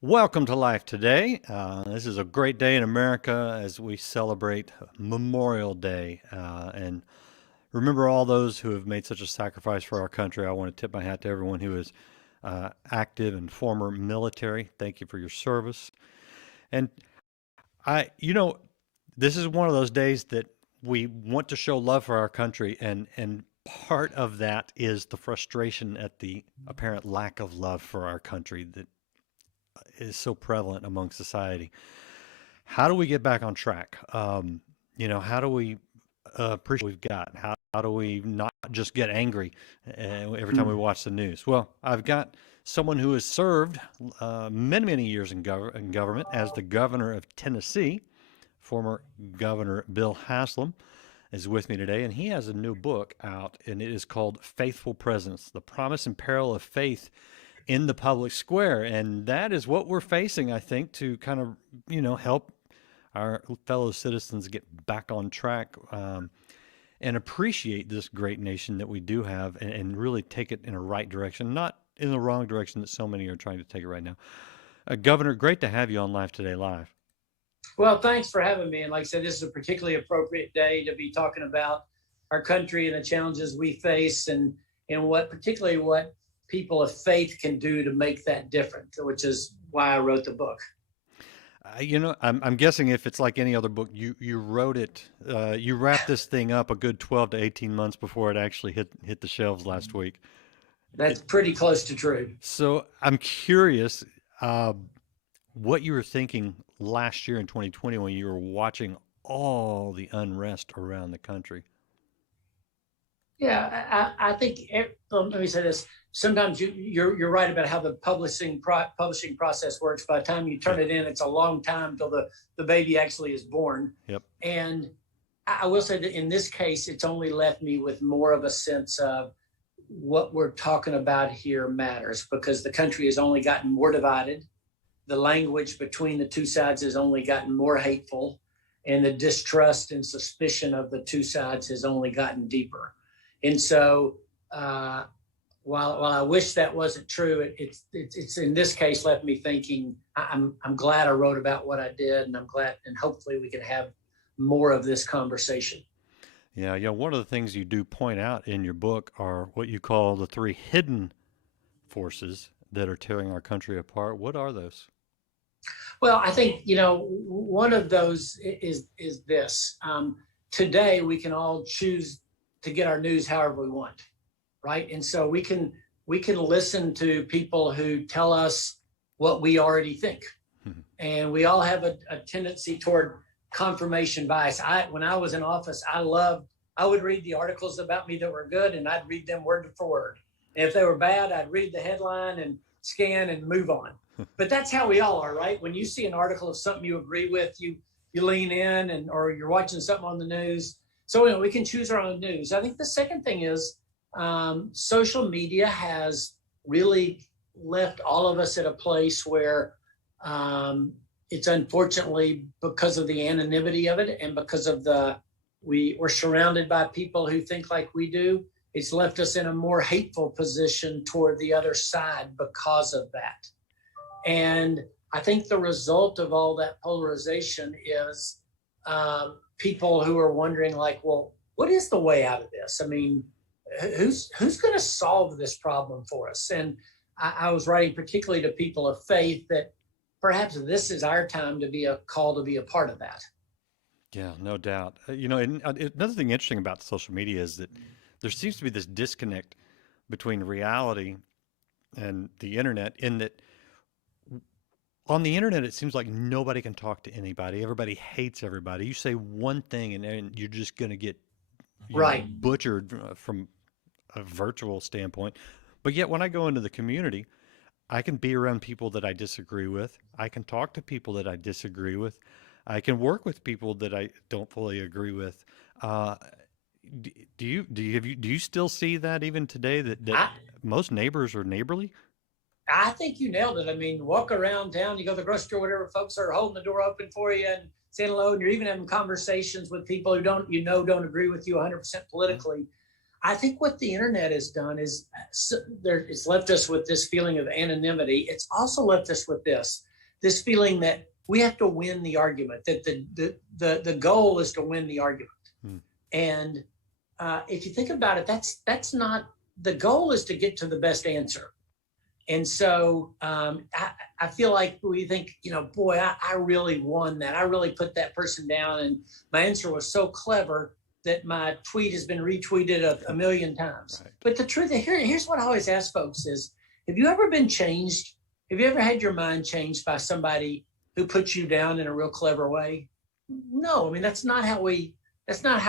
Welcome to Life Today. This is a great day in America as we celebrate Memorial Day. And remember all those who have made such a sacrifice for our country. I want to tip my hat to everyone who is active and former military. Thank you for your service. And I, you know, this is one of those days that we want to show love for our country, and part of that is the frustration at the apparent lack of love for our country that is so prevalent among society. How do we get back on track? How do we appreciate what we've got? How do we not just get angry every time we Mm. watch the news? Well, I've got someone who has served many, many years in government as the governor of Tennessee. Former Governor Bill Haslam is with me today, and he has a new book out, and it is called Faithful Presence: The Promise and Peril of Faith in the Public Square. And that is what we're facing, I think, to kind of, help our fellow citizens get back on track and appreciate this great nation that we do have and really take it in a right direction, not in the wrong direction that so many are trying to take it right now. Governor, great to have you on Live Today Live. Well, thanks for having me. And like I said, this is a particularly appropriate day to be talking about our country and the challenges we face and particularly what people of faith can do to make that different, which is why I wrote the book. I'm guessing if it's like any other book, you wrote it, you wrapped this thing up a good 12 to 18 months before it actually hit the shelves last week. That's pretty close to true. So I'm curious uh, what you were thinking last year in 2020 when you were watching all the unrest around the country. Yeah, I think. Let me say this. Sometimes you're right about how the publishing process works. By the time you turn Yep. it in, it's a long time till the baby actually is born. Yep. And I will say that in this case, it's only left me with more of a sense of what we're talking about here matters, because the country has only gotten more divided. The language between the two sides has only gotten more hateful, and the distrust and suspicion of the two sides has only gotten deeper. And so, uh, while I wish that wasn't true, it's in this case left me thinking. I'm glad I wrote about what I did, and I'm glad, and hopefully we can have more of this conversation. Yeah, one of the things you do point out in your book are what you call the three hidden forces that are tearing our country apart. What are those? Well, I think one of those is this. Today we can all choose to get our news however we want, right? And so we can listen to people who tell us what we already think, and we all have a tendency toward confirmation bias. When I was in office, I would read the articles about me that were good, and I'd read them word for word. And if they were bad, I'd read the headline and scan and move on. But that's how we all are, right? When you see an article of something you agree with, you lean in, or you're watching something on the news. So we can choose our own news. I think the second thing is social media has really left all of us at a place where it's unfortunately, because of the anonymity of it and because of we're surrounded by people who think like we do. It's left us in a more hateful position toward the other side because of that. And I think the result of all that polarization is people who are wondering, like, well, what is the way out of this? I mean, who's going to solve this problem for us? And I was writing particularly to people of faith that perhaps this is our time to be a call to be a part of that. Yeah, no doubt. Another thing interesting about social media is that there seems to be this disconnect between reality and the internet, in that on the internet, it seems like nobody can talk to anybody. Everybody hates everybody. You say one thing, and you're just going to get, Right. butchered from a virtual standpoint. But yet, when I go into the community, I can be around people that I disagree with. I can talk to people that I disagree with. I can work with people that I don't fully agree with. Uh, do you still see that even today, that I, most neighbors are neighborly? I think you nailed it. I mean, walk around town, you go to the grocery store, whatever, folks are holding the door open for you and saying hello, and you're even having conversations with people who don't agree with you 100% Yeah. politically. I think what the internet has done is it's left us with this feeling of anonymity. It's also left us with this feeling that we have to win the argument, that the goal is to win the argument. And if you think about it, that's not, the goal is to get to the best answer. And so I feel like we think, boy, I really won that. I really put that person down, and my answer was so clever that my tweet has been retweeted a million times. Right. But the truth, here's what I always ask folks is, have you ever been changed? Have you ever had your mind changed by somebody who puts you down in a real clever way? No, I mean, that's not how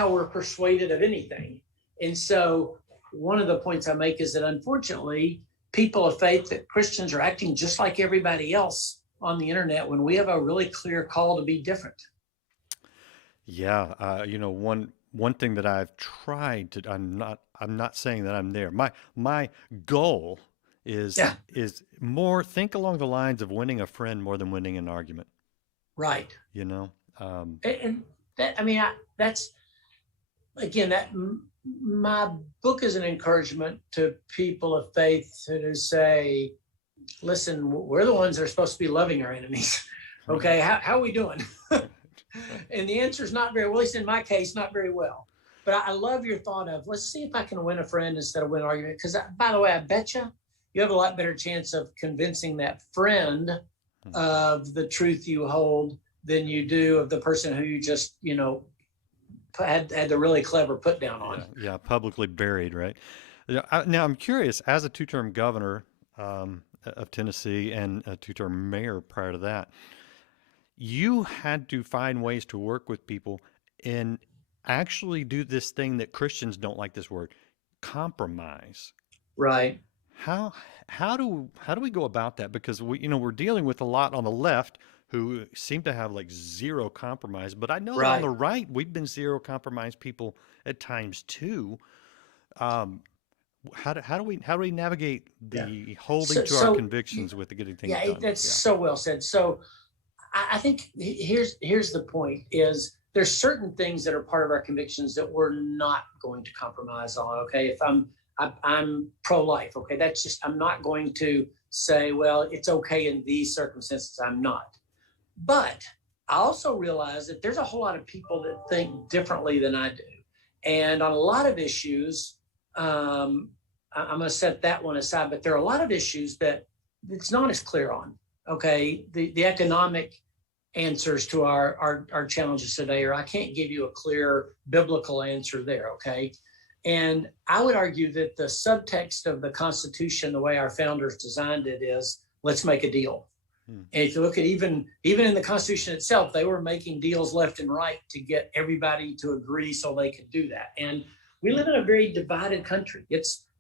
we're persuaded of anything. And so one of the points I make is that, unfortunately, people of faith, that Christians are acting just like everybody else on the internet when we have a really clear call to be different. Yeah. One thing that I've tried to, I'm not saying that I'm there. My goal is more, think along the lines of winning a friend more than winning an argument. Right. And that, I mean, that's, again, that my book is an encouragement to people of faith to say, listen, we're the ones that are supposed to be loving our enemies. Okay. How are we doing? And the answer is not very well, at least in my case, not very well. But I love your thought of, let's see if I can win a friend instead of win an argument. Because, by the way, I bet you have a lot better chance of convincing that friend of the truth you hold than you do of the person who you just, had the really clever put down on. Yeah, publicly buried, right? Now, I'm curious, as a two-term governor of Tennessee and a two-term mayor prior to that, you had to find ways to work with people and actually do this thing that Christians don't like this word, compromise. Right. How do we go about that? Because we're dealing with a lot on the left who seem to have like zero compromise, but I know that on the right we've been zero compromise people at times too. How do we navigate the holding to our convictions with the getting things done? That's so well said. So I think here's the point: is there's certain things that are part of our convictions that we're not going to compromise on. Okay, if I'm pro-life, okay, that's just, I'm not going to say, well, it's okay in these circumstances. I'm not. But I also realize that there's a whole lot of people that think differently than I do. And on a lot of issues, I'm going to set that one aside, but there are a lot of issues that it's not as clear on. Okay, the economic answers to our challenges today, or I can't give you a clear biblical answer there, okay? And I would argue that the subtext of the Constitution, the way our founders designed it, is let's make a deal. And if you look at even in the Constitution itself, they were making deals left and right to get everybody to agree so they could do that. And we live in a very divided country.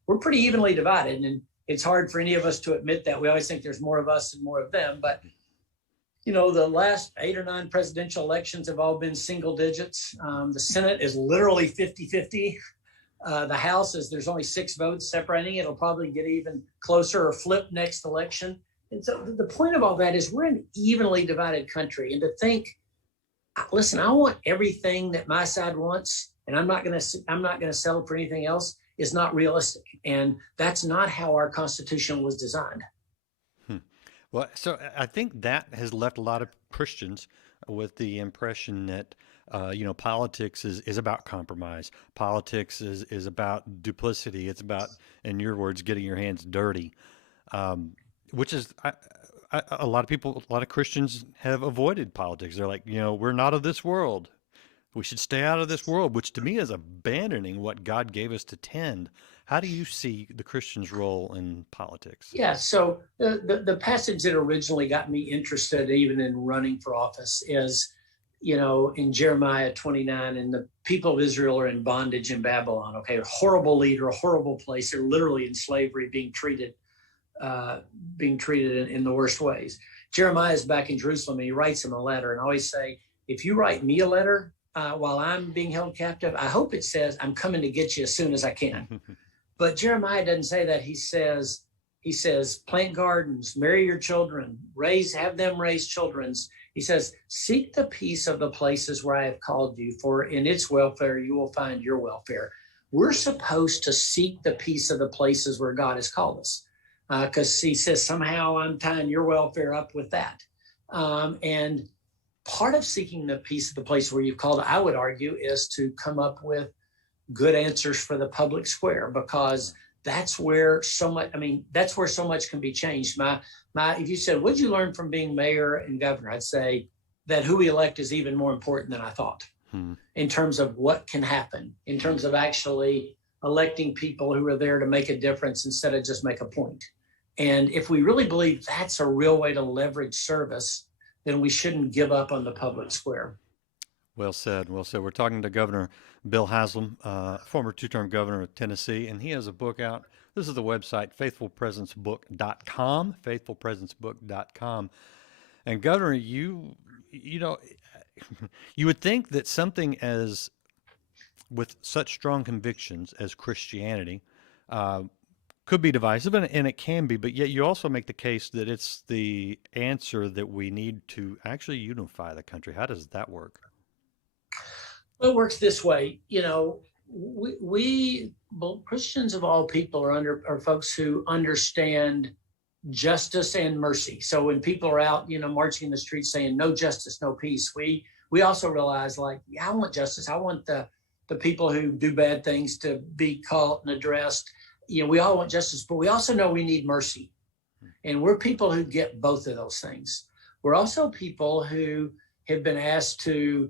We're pretty evenly divided, and it's hard for any of us to admit that. We always think there's more of us and more of them. But, the last 8 or 9 presidential elections have all been single digits. The Senate is literally 50-50. The House there's only 6 votes separating. It'll probably get even closer or flip next election. And so the point of all that is we're an evenly divided country. And to think, listen, I want everything that my side wants, and I'm not going to settle for anything else, is not realistic. And that's not how our Constitution was designed. Well, so I think that has left a lot of Christians with the impression that politics is about compromise. Politics is about duplicity. It's about, in your words, getting your hands dirty, which is a lot of Christians have avoided politics. They're like, we're not of this world. We should stay out of this world, which to me is abandoning what God gave us to tend. How do you see the Christian's role in politics? Yeah, so the passage that originally got me interested even in running for office is, in Jeremiah 29, and the people of Israel are in bondage in Babylon, okay? A horrible leader, a horrible place. They're literally in slavery, being treated in the worst ways. Jeremiah is back in Jerusalem, and he writes him a letter. And I always say, if you write me a letter while I'm being held captive, I hope it says, I'm coming to get you as soon as I can. But Jeremiah doesn't say that. He says, plant gardens, marry your children, have them raise children. He says, seek the peace of the places where I have called you, for in its welfare you will find your welfare. we're supposed to seek the peace of the places where God has called us. Because he says, somehow I'm tying your welfare up with that. And part of seeking the peace of the place where you've called, I would argue, is to come up with good answers for the public square, because that's where so much, that's where so much can be changed. If you said, what'd you learn from being mayor and governor? I'd say that who we elect is even more important than I thought in terms of what can happen, in terms of actually electing people who are there to make a difference instead of just make a point. And if we really believe that's a real way to leverage service, then we shouldn't give up on the public square. Well said. Well said. We're talking to Governor Bill Haslam, former two-term governor of Tennessee, and he has a book out. This is the website, faithfulpresencebook.com, faithfulpresencebook.com. And Governor, you know, you would think that something as with such strong convictions as Christianity could be divisive, and it can be, but yet you also make the case that it's the answer that we need to actually unify the country. How does that work? Well, it works this way. We Christians of all people are folks who understand justice and mercy. So when people are out, marching in the streets saying no justice, no peace, we also realize, I want justice. I want the people who do bad things to be caught and addressed. We all want justice, but we also know we need mercy. And we're people who get both of those things. We're also people who have been asked to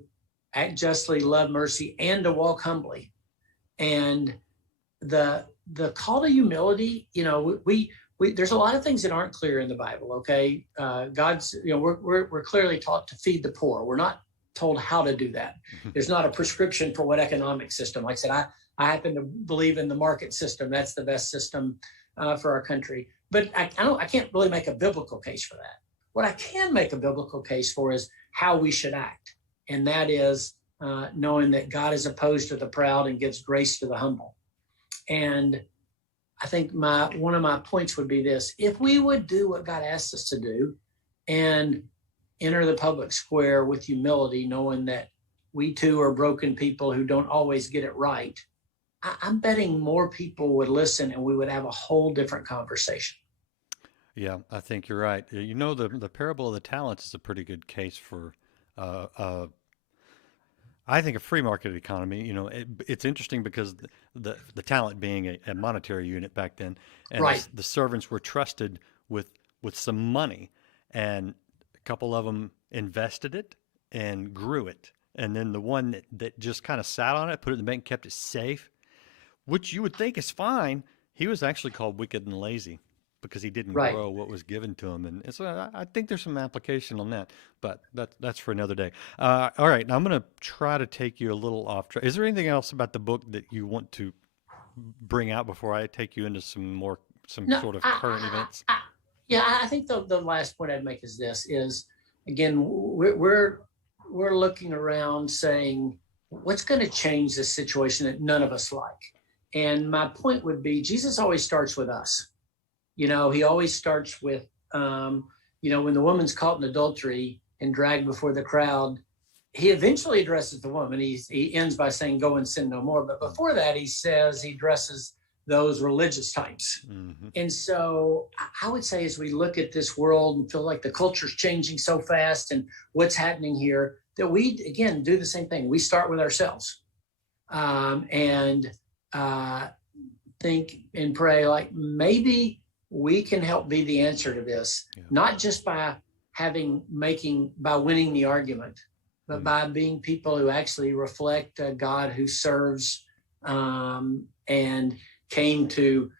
act justly, love mercy, and to walk humbly. And the call to humility, there's a lot of things that aren't clear in the Bible. Okay, God's, we're clearly taught to feed the poor. We're not told how to do that. There's not a prescription for what economic system. Like I said, I happen to believe in the market system. That's the best system for our country. But I can't really make a biblical case for that. What I can make a biblical case for is how we should act. And that is knowing that God is opposed to the proud and gives grace to the humble. And I think one of my points would be this: if we would do what God asks us to do and enter the public square with humility, knowing that we too are broken people who don't always get it right, I'm betting more people would listen and we would have a whole different conversation. Yeah, I think you're right. The parable of the talents is a pretty good case for, I think, a free market economy. It's interesting because the talent being a monetary unit back then, and Right. the servants were trusted with some money, and a couple of them invested it and grew it, and then the one that just kind of sat on it, put it in the bank, kept it safe, which you would think is fine. He was actually called wicked and lazy because he didn't Right. grow what was given to him. And so I think there's some application on that, but that's for another day. All right, now I'm going to try to take you a little off track. Is there anything else about the book that you want to bring out before I take you into some No, sort of current events? I think the last point I'd make is this: again, we're looking around saying, what's going to change this situation that none of us like? And my point would be, Jesus always starts with us. He always starts with, when the woman's caught in adultery and dragged before the crowd, he eventually addresses the woman. He ends by saying, go and sin no more. But before that, he addresses those religious types. Mm-hmm. And so I would say, as we look at this world and feel like the culture's changing so fast and what's happening here, that we, again, do the same thing. We start with ourselves and think and pray, like, maybe we can help be the answer to this, not just by winning the argument, but by being people who actually reflect a God who serves and came to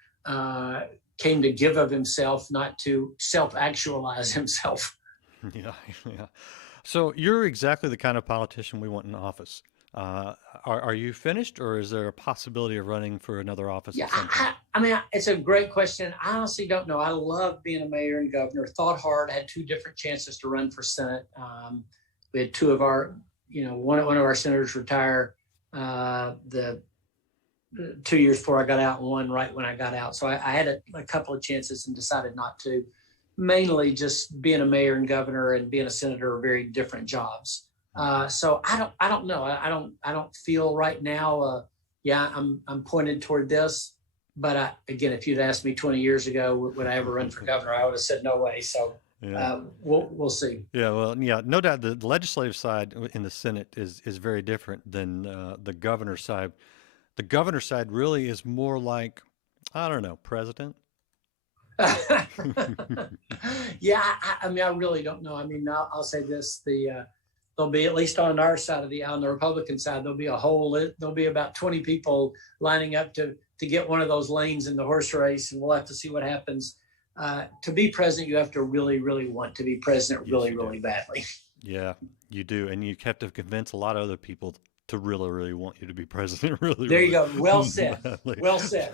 give of himself, not to self-actualize himself. Yeah. So you're exactly the kind of politician we want in office. Are you finished, or is there a possibility of running for another office? Yeah, it's a great question. I honestly don't know. I love being a mayor and governor. Thought hard. Had two different chances to run for Senate. We had two of our, one of our senators retire the 2 years before I got out, and one right when I got out. So I had a couple of chances and decided not to. Mainly just being a mayor and governor and being a senator are very different jobs. So I don't know. I don't feel right now yeah, I'm pointed toward this. But again, if you'd asked me 20 years ago, would I ever run for governor, I would have said no way. So Yeah. we'll see. Yeah, well, yeah, no doubt the legislative side in the Senate is very different than the governor's side. The governor's side really is more like, I don't know, president. Yeah, I mean, I really don't know. I mean, I'll say this: there'll be, at least on our side of the aisle, on the Republican side, there'll be about 20 people lining up to get one of those lanes in the horse race, and we'll have to see what happens. To be president, you have to really, really want to be president, Yes, really, you do. really badly. Yeah, you do, and you have to convince a lot of other people to really, really want you to be president, really, There you really go. Well said. badly. Well said.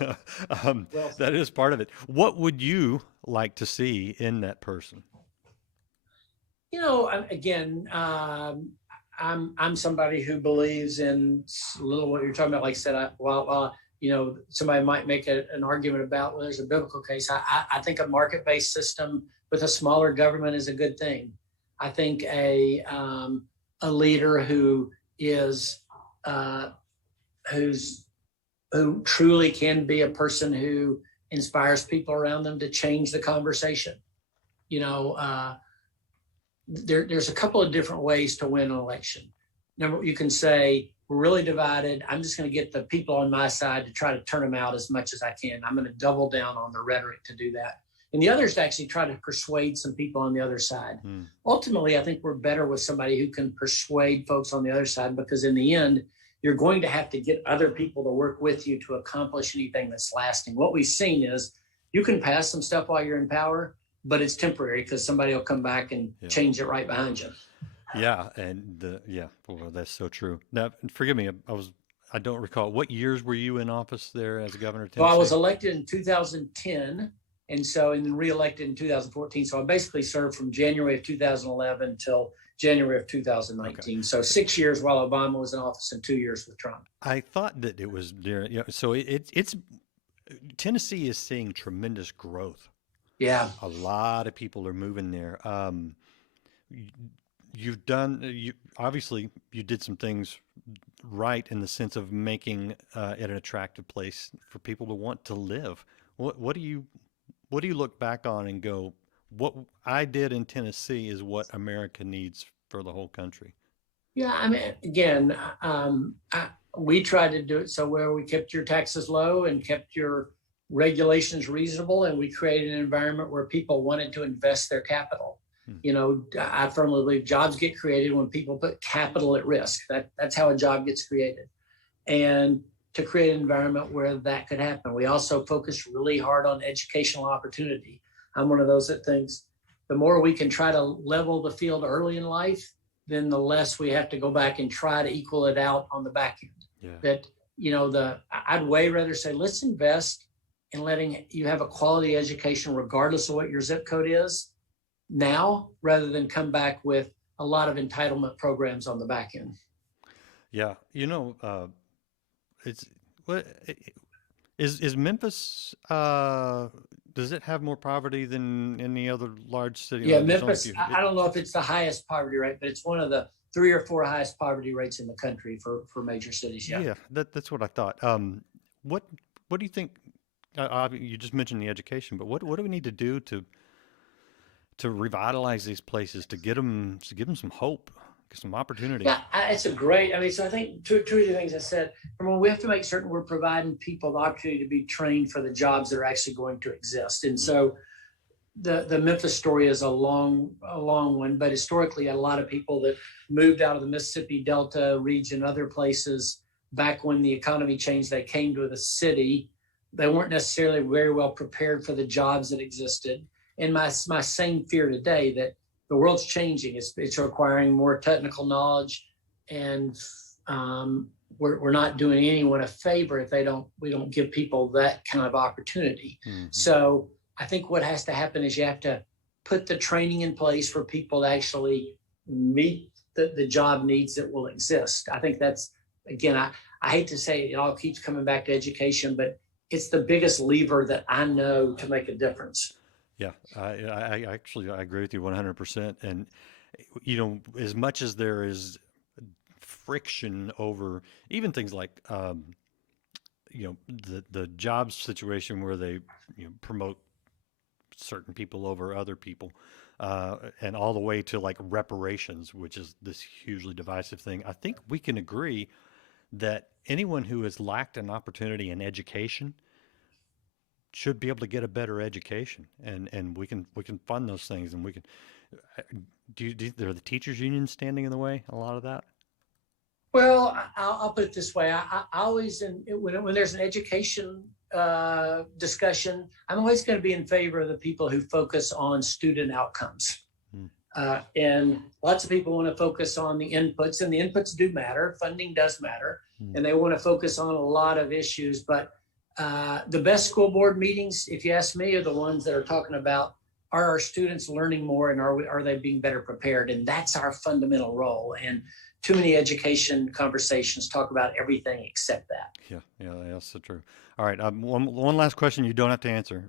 Well That said. is part of it. What would you like to see in that person? Again, I'm somebody who believes in a little what you're talking about. Like I said, while somebody might make an argument about, well, there's a biblical case. I think a market-based system with a smaller government is a good thing. I think a leader who is who truly can be a person who inspires people around them to change the conversation. There's a couple of different ways to win an election. Number, you can say, we're really divided. I'm just going to get the people on my side to try to turn them out as much as I can. I'm going to double down on the rhetoric to do that. And the other is to actually try to persuade some people on the other side. Ultimately, I think we're better with somebody who can persuade folks on the other side, because in the end, you're going to have to get other people to work with you to accomplish anything that's lasting. What we've seen is you can pass some stuff while you're in power, but it's temporary because somebody will come back and change it right behind you. Yeah, and well, that's so true. Now, forgive me, I don't recall, what years were you in office there as governor of Well, I was Tennessee? elected in 2010, and then reelected in 2014. So I basically served from January of 2011 till January of 2019. Okay. So 6 years while Obama was in office and 2 years with Trump. I thought that it was during, so it's Tennessee is seeing tremendous growth. Yeah. A lot of people are moving there. Obviously you did some things right in the sense of making it an attractive place for people to want to live. What do you look back on and go, what I did in Tennessee is what America needs for the whole country? Yeah, I mean, again, we tried to do it so where we kept your taxes low and kept your regulations reasonable, and we created an environment where people wanted to invest their capital. I firmly believe jobs get created when people put capital at risk. That's how a job gets created. And to create an environment where that could happen. We also focused really hard on educational opportunity. I'm one of those that thinks the more we can try to level the field early in life, then the less we have to go back and try to equal it out on the back end. Yeah. I'd way rather say, let's invest in letting you have a quality education regardless of what your zip code is now, rather than come back with a lot of entitlement programs on the back end. Yeah. It's what is Memphis, does it have more poverty than any other large city? Yeah, Memphis, I don't know if it's the highest poverty rate, but it's one of the 3 or 4 highest poverty rates in the country for major cities. Yeah. Yeah, that's what I thought. What do you think? You just mentioned the education, but what do we need to do to revitalize these places, to give them some hope, some opportunity? Yeah, it's a great. I mean, so I think two of the things I said. Number one, we have to make certain we're providing people the opportunity to be trained for the jobs that are actually going to exist. And so, the Memphis story is a long one, but historically, a lot of people that moved out of the Mississippi Delta region, other places, back when the economy changed, they came to the city. They weren't necessarily very well prepared for the jobs that existed. And my same fear today that the world's changing. It's requiring more technical knowledge, and we're not doing anyone a favor if we don't give people that kind of opportunity. Mm-hmm. So I think what has to happen is you have to put the training in place for people to actually meet the job needs that will exist. I think that's, again, I hate to say it all keeps coming back to education, but it's the biggest lever that I know to make a difference. Yeah, I actually agree with you 100%. And, as much as there is friction over even things like the job situation where they promote certain people over other people, and all the way to like reparations, which is this hugely divisive thing. I think we can agree that anyone who has lacked an opportunity in education should be able to get a better education, and we can fund those things, and we can. Are the teachers unions standing in the way? A lot of that. Well, I'll put it this way. I always, when there's an education discussion, I'm always going to be in favor of the people who focus on student outcomes. And lots of people want to focus on the inputs, and the inputs do matter. Funding does matter, and they want to focus on a lot of issues. But the best school board meetings, if you ask me, are the ones that are talking about, are our students learning more, and are they being better prepared? And that's our fundamental role. And too many education conversations talk about everything except that. Yeah, that's so true. All right, one last question you don't have to answer.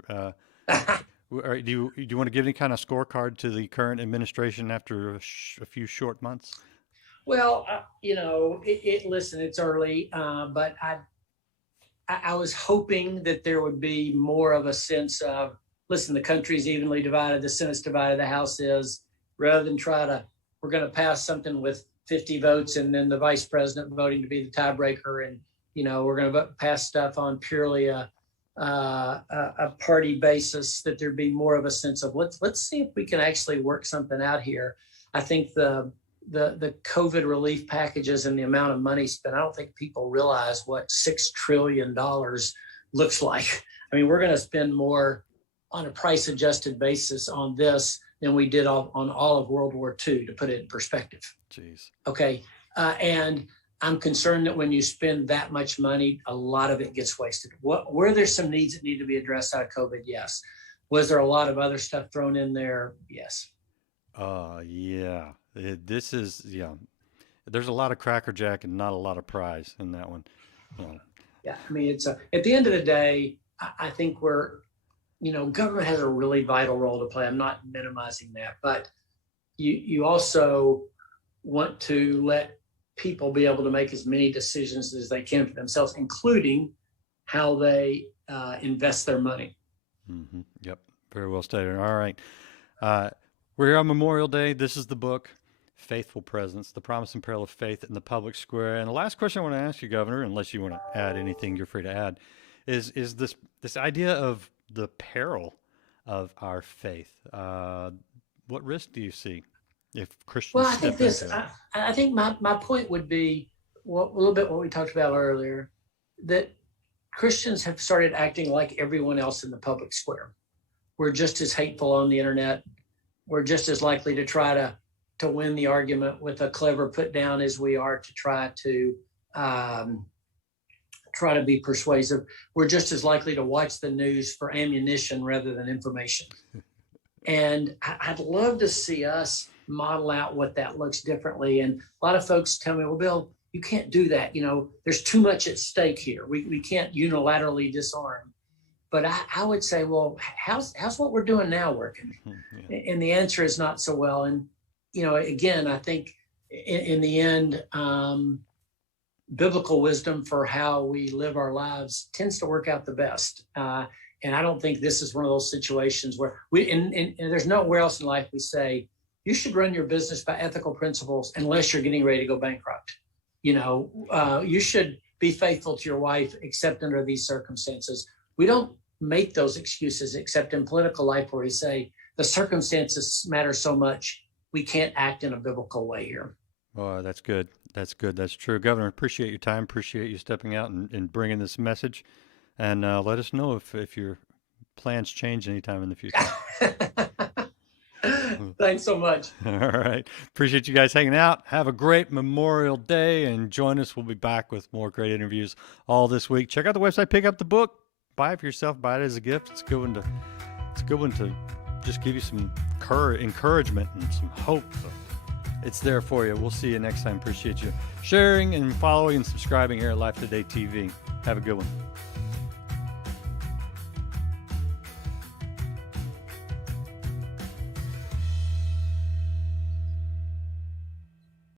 Do you want to give any kind of scorecard to the current administration after a few short months? Well, listen, it's early, but I was hoping that there would be more of a sense of, listen, the country's evenly divided, the Senate's divided, the House is, rather than we're going to pass something with 50 votes and then the vice president voting to be the tiebreaker, and we're going to pass stuff on purely a party basis, that there be more of a sense of let's see if we can actually work something out here. I think the COVID relief packages and the amount of money spent, I don't think people realize what $6 trillion looks like. I mean, we're going to spend more on a price adjusted basis on this than we did on all of World War II, to put it in perspective. Jeez. Okay. And I'm concerned that when you spend that much money, a lot of it gets wasted. Were there some needs that need to be addressed out of COVID? Yes. Was there a lot of other stuff thrown in there? Yes. Yeah. There's a lot of Cracker Jack and not a lot of prize in that one. Yeah. I mean, at the end of the day, I think government has a really vital role to play. I'm not minimizing that, but you also want to let people be able to make as many decisions as they can for themselves, including how they invest their money. Mm-hmm. Yep. Very well stated. All right. We're here on Memorial Day. This is the book, Faithful Presence, The Promise and Peril of Faith in the Public Square. And the last question I want to ask you, Governor, unless you want to add anything, you're free to add, is this idea of the peril of our faith. What risk do you see if Christians? Well, I think my point would be a little bit what we talked about earlier, that Christians have started acting like everyone else in the public square. We're just as hateful on the internet. We're just as likely to try to win the argument with a clever put down as we are to try to be persuasive. We're just as likely to watch the news for ammunition rather than information. And I'd love to see us model out what that looks differently. And a lot of folks tell me, well, Bill, you can't do that. There's too much at stake here. We can't unilaterally disarm. But I would say, well, how's what we're doing now working? Yeah. And the answer is not so well. And, again, I think in the end, biblical wisdom for how we live our lives tends to work out the best. And I don't think this is one of those situations where and there's nowhere else in life we say, you should run your business by ethical principles unless you're getting ready to go bankrupt. You should be faithful to your wife, except under these circumstances. We don't make those excuses except in political life, where we say the circumstances matter so much, we can't act in a biblical way here. Oh, that's good. That's good. That's true. Governor, appreciate your time. Appreciate you stepping out and bringing this message. And let us know if your plans change anytime in the future. Thanks so much. All right. Appreciate you guys hanging out. Have a great Memorial Day and join us. We'll be back with more great interviews all this week. Check out the website, pick up the book, buy it for yourself, buy it as a gift. It's a good one to just give you some encouragement and some hope. So it's there for you. We'll see you next time. Appreciate you sharing and following and subscribing here at Life Today TV. Have a good one.